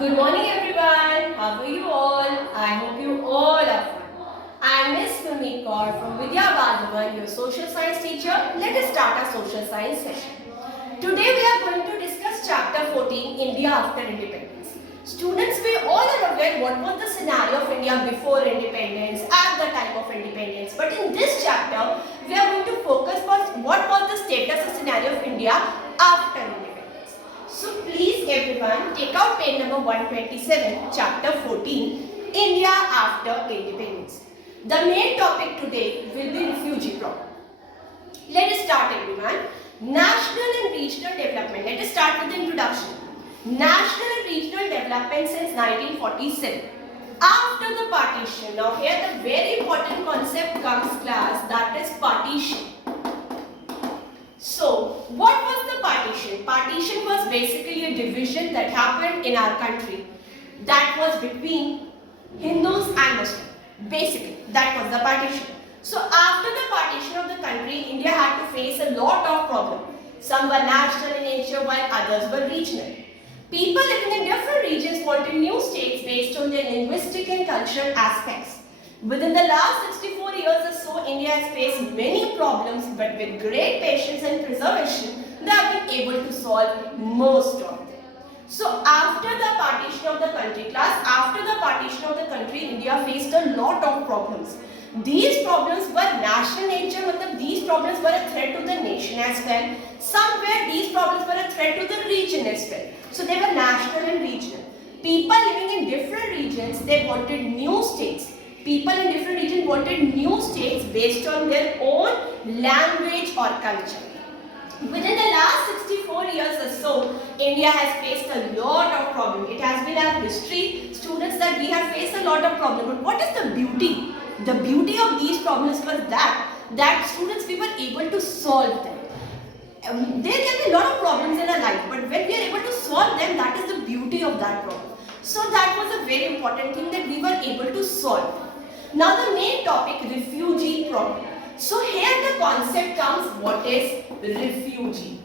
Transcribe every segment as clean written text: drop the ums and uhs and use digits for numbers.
Good morning everyone. How are you all? I hope you all are fine. I am Miss Mimi Kaur from Vidhya Bal Bhawan, your social science teacher. Let us start our social science session. Today we are going to discuss chapter 14, India after independence. Students, we all are aware what was the scenario of India before independence, at the time of independence. But in this chapter, we are going to focus on what was the status and scenario of India after independence. So please everyone take out page number 127, chapter 14, India after independence. The main topic today will be refugee problem. Let us start everyone. National and regional development. Let us start with the introduction. National and regional development since 1947. After the partition. Now here the very important concept comes class, that is partition. So, what was the partition? Partition was basically a division that happened in our country that was between Hindus and Muslims. Basically, that was the partition. So, after the partition of the country, India had to face a lot of problems. Some were national in nature while others were regional. People living in different regions wanted new states based on their linguistic and cultural aspects. Within the last 64 years or so, India has faced many problems, but with great patience and preservation, they have been able to solve most of them. So, after the partition of the country, class, after the partition of the country, India faced a lot of problems. These problems were national nature, but these problems were a threat to the nation as well. Somewhere these problems were a threat to the region as well. So, they were national and regional. People living in different regions, they wanted new states. People in different regions wanted new states based on their own language or culture. Within the last 64 years or so, India has faced a lot of problems. It has been our history, students, that we have faced a lot of problems. But what is the beauty? The beauty of these problems was that students, we were able to solve them. There can be a lot of problems in our life, but when we are able to solve them, that is the beauty of that problem. So that was a very important thing that we were able to solve. Now the main topic, refugee problem. So here the concept comes, what is refugee?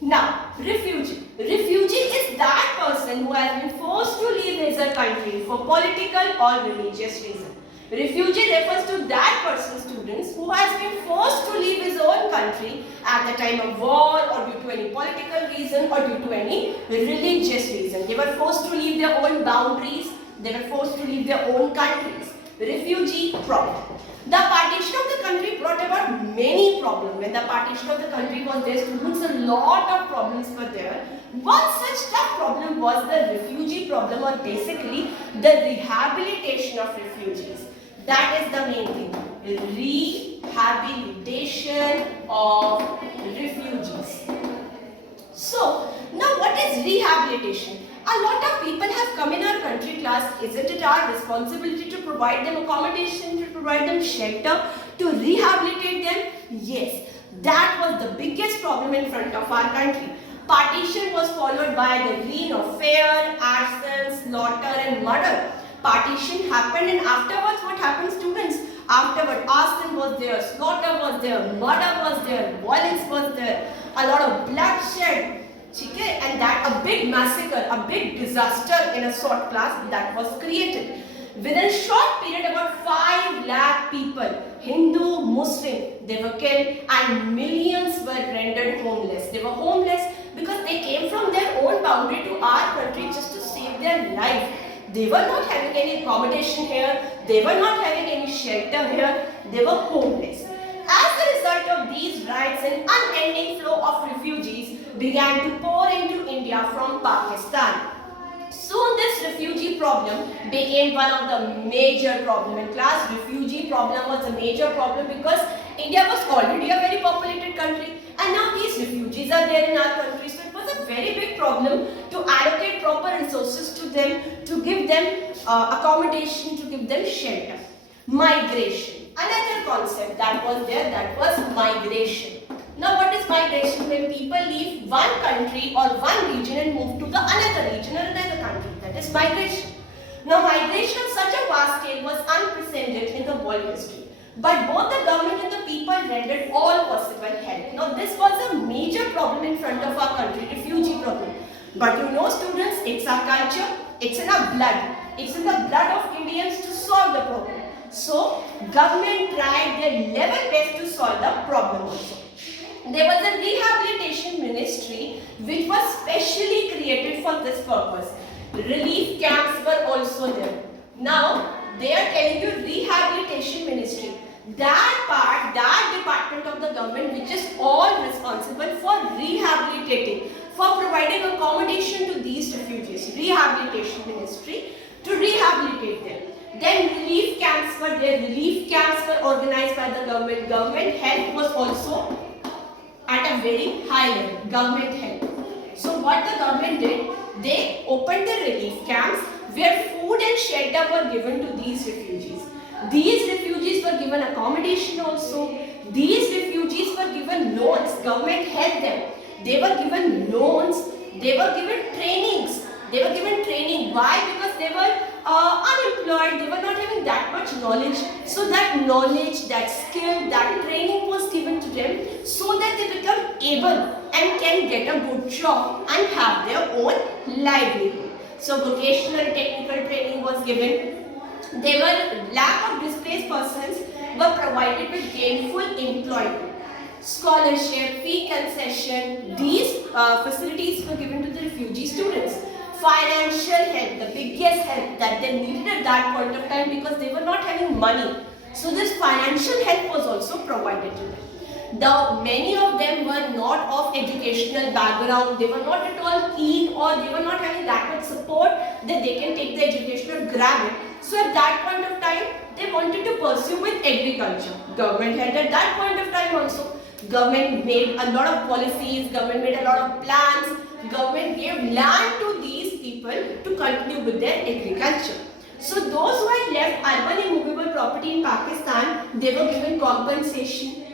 Now, refugee. Refugee is that person who has been forced to leave his country for political or religious reason. Refugee refers to that person, students, who has been forced to leave his own country at the time of war or due to any political reason or due to any religious reason. They were forced to leave their own boundaries. They were forced to leave their own countries. Refugee problem. The partition of the country brought about many problems. When the partition of the country was there, students, a lot of problems were there. One such tough problem was the refugee problem, or basically the rehabilitation of refugees. That is the main thing. Rehabilitation of refugees. So, now what is rehabilitation? A lot of people have come in our country, class. Isn't it our responsibility to provide them accommodation, to provide them shelter, to rehabilitate them? Yes, that was the biggest problem in front of our country. Partition was followed by the reign of fear, arson, slaughter and murder. Partition happened, and afterwards what happened, students? Afterward, arson was there, slaughter was there, murder was there, violence was there, a lot of bloodshed. And that a big massacre, a big disaster in a short class that was created. Within a short period, about 5 lakh people, Hindu, Muslim, they were killed, and millions were rendered homeless. They were homeless because they came from their own boundary to our country just to save their life. They were not having any accommodation here. They were not having any shelter here. They were homeless. As a result of these riots, an unending flow of refugees began to pour into India from Pakistan. Soon this refugee problem became one of the major problems. In class, refugee problem was a major problem because India was already a very populated country, and now these refugees are there in our country. So it was a very big problem to allocate proper resources to them, to give them accommodation, to give them shelter. Migration. Another concept that was there, that was migration. Now what is migration? When people leave one country or one region and move to the another region or another country. That is migration. Now migration of such a vast scale was unprecedented in the world history. But both the government and the people rendered all possible help. Now this was a major problem in front of our country, refugee problem. But you know students, it's our culture, it's in our blood. It's in the blood of Indians to solve the problem. So government tried their level best to solve the problem also. There was a rehabilitation ministry which was specially created for this purpose. Relief camps were also there. Now they are telling you rehabilitation ministry. That part, that department of the government which is all responsible for rehabilitating, for providing accommodation to these refugees. Rehabilitation ministry to rehabilitate them. Then relief camps were there. Relief camps were organized by the government. Government help was also at a very high level. Government help. So what the government did, they opened the relief camps where food and shelter were given to these refugees. These refugees were given accommodation also. These refugees were given loans. Government helped them. They were given loans. They were given trainings. They were given training. Why? Because they were unemployed. They were not having that much knowledge. So that knowledge, that skill, that training was given to them so that they become able and can get a good job and have their own livelihood. So vocational technical training was given. They were lack of displaced persons were provided with gainful employment. Scholarship, fee concession, these facilities were given to the refugee students. Financial help, the biggest help that they needed at that point of time because they were not having money. So this financial help was also provided to them. Many of them were not of educational background. They were not at all keen or they were not having that much support that they can take the education or grab it. So at that point of time, they wanted to pursue with agriculture. Government had at that point of time also. Government made a lot of policies, government made a lot of plans, government gave land to these people to continue with their agriculture. So those who had left urban immovable property in Pakistan, they were given compensation.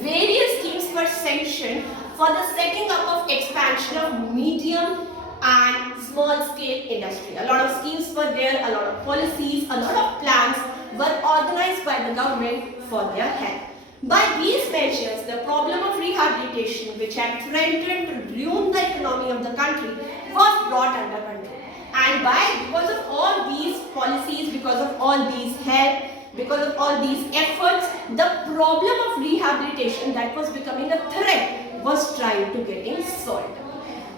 Various schemes were sanctioned for the setting up of expansion of medium and small scale industry. A lot of schemes were there, a lot of policies, a lot of plans were organized by the government for their help. By these measures, the problem of rehabilitation, which had threatened to ruin the economy of the country, was brought under control. And because of all these policies, because of all these help, because of all these efforts, the problem of rehabilitation that was becoming a threat was trying to getting solved.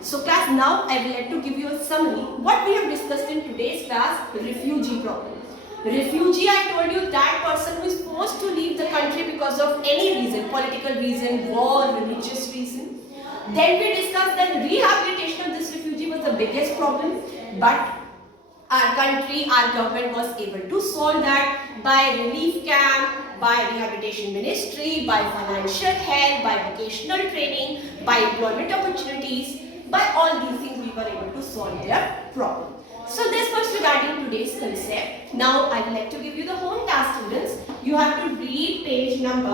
So class, now I will like to give you a summary. What we have discussed in today's class, refugee problem. Refugee, I told you, that person who is forced to leave the country because of any reason, political reason, war, religious reason. Then we discussed that rehabilitation of this refugee was the biggest problem, but our country, our government was able to solve that by relief camp, by rehabilitation ministry, by financial help, by vocational training, by employment opportunities. By all these things we were able to solve their problem. So this was regarding today's concept. Now I would like to give you the home task, students. You have to read page number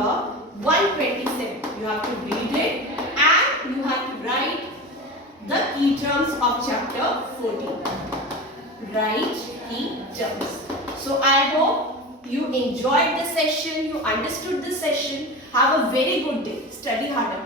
127. You have to read it and you have to write the key terms of chapter 14. Write key terms. So I hope you enjoyed the session, you understood the session. Have a very good day. Study harder.